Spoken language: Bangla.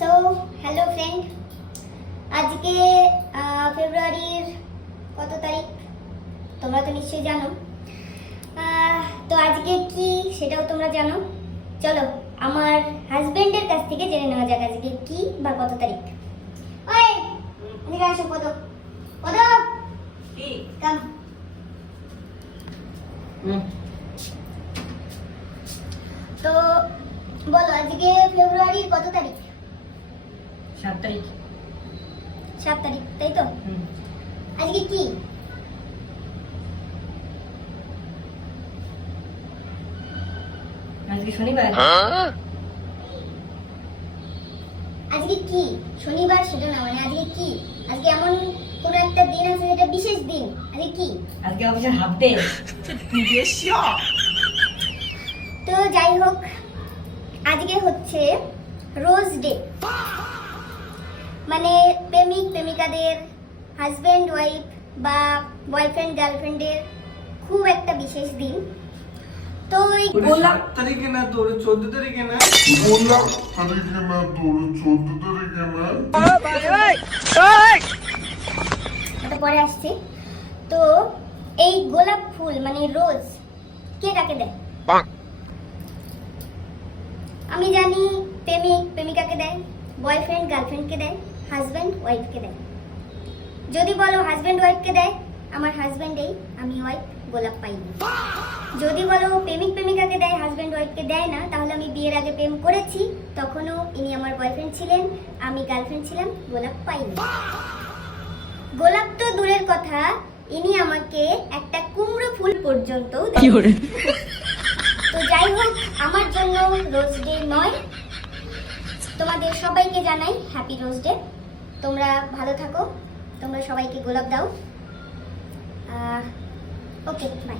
সো হ্যালো ফ্রেন্ড, আজকে ফেব্রুয়ারির কত তারিখ তোমরা তো নিশ্চয়ই জানো। তো আজকে কি সেটাও তোমরা জানো। চলো আমার হাজবেন্ডের কাছ থেকে জেনে নেওয়া যাক আজকে কি বা কত তারিখ। ওই এদিকে আসো, কত কত কি কাম। তো বলো আজকে ফেব্রুয়ারির কত তারিখ? 7 তারিখ। 7 তারিখ, তাই তো? আজকে কি? আজকে শনিবার। আজকে কি শনিবার সেটা না, মানে আজকে কি? আজকে এমন কোন একটা দিন আছে যেটা বিশেষ দিন। আজকে কি? আজকে অফিসের হাফ ডে। তো যাই হোক, আজকে হচ্ছে রোজ ডে, মানে প্রেমিক প্রেমিকাদের, হাজবেন্ড ওয়াইফ বা বয়ফ্রেন্ড গার্লফ্রেন্ডের খুব একটা বিশেষ দিন। তো এই গোলাপ 7 তারিখে না তোর 14 তারিখে না গোলাপ তারিখে না তোর 14 তারিখে না এটা পরে আসছে। তো এই গোলাপ ফুল মানে রোজ কে কাকে দেয়? আমি জানি প্রেমিক প্রেমিকাকে দেয়, বয়ফ্রেন্ড গার্লফ্রেন্ডকে দেয়, হাজব্যান্ড ওয়াইফকে দেয়। যদি বলো হাজব্যান্ড ওয়াইফকে দেয়, আমার হাজব্যান্ডেই, আমি ওয়াইফ, গোলাপ পাইনি। যদি বলো প্রেমিক প্রেমিকাকে দেয়, হাজব্যান্ড ওয়াইফকে দেয় না, তাহলে আমি বিয়ের আগে প্রেম করেছি, তখনও ইনি আমার বয়ফ্রেন্ড ছিলেন, আমি গার্লফ্রেন্ড ছিলাম, গোলাপ পাইনি। গোলাপ তো দূরের কথা, ইনি আমাকে একটা কুমড়ো ফুল পর্যন্ত দেন। তো যাই হোক, আমার জন্য রোজ ডে নয়। তোমাদের সবাইকে জানাই হ্যাপি রোজ ডে। তোমরা ভালো থাকো, তোমরা সবাইকে গোলাপ দাও। ওকে, বাই।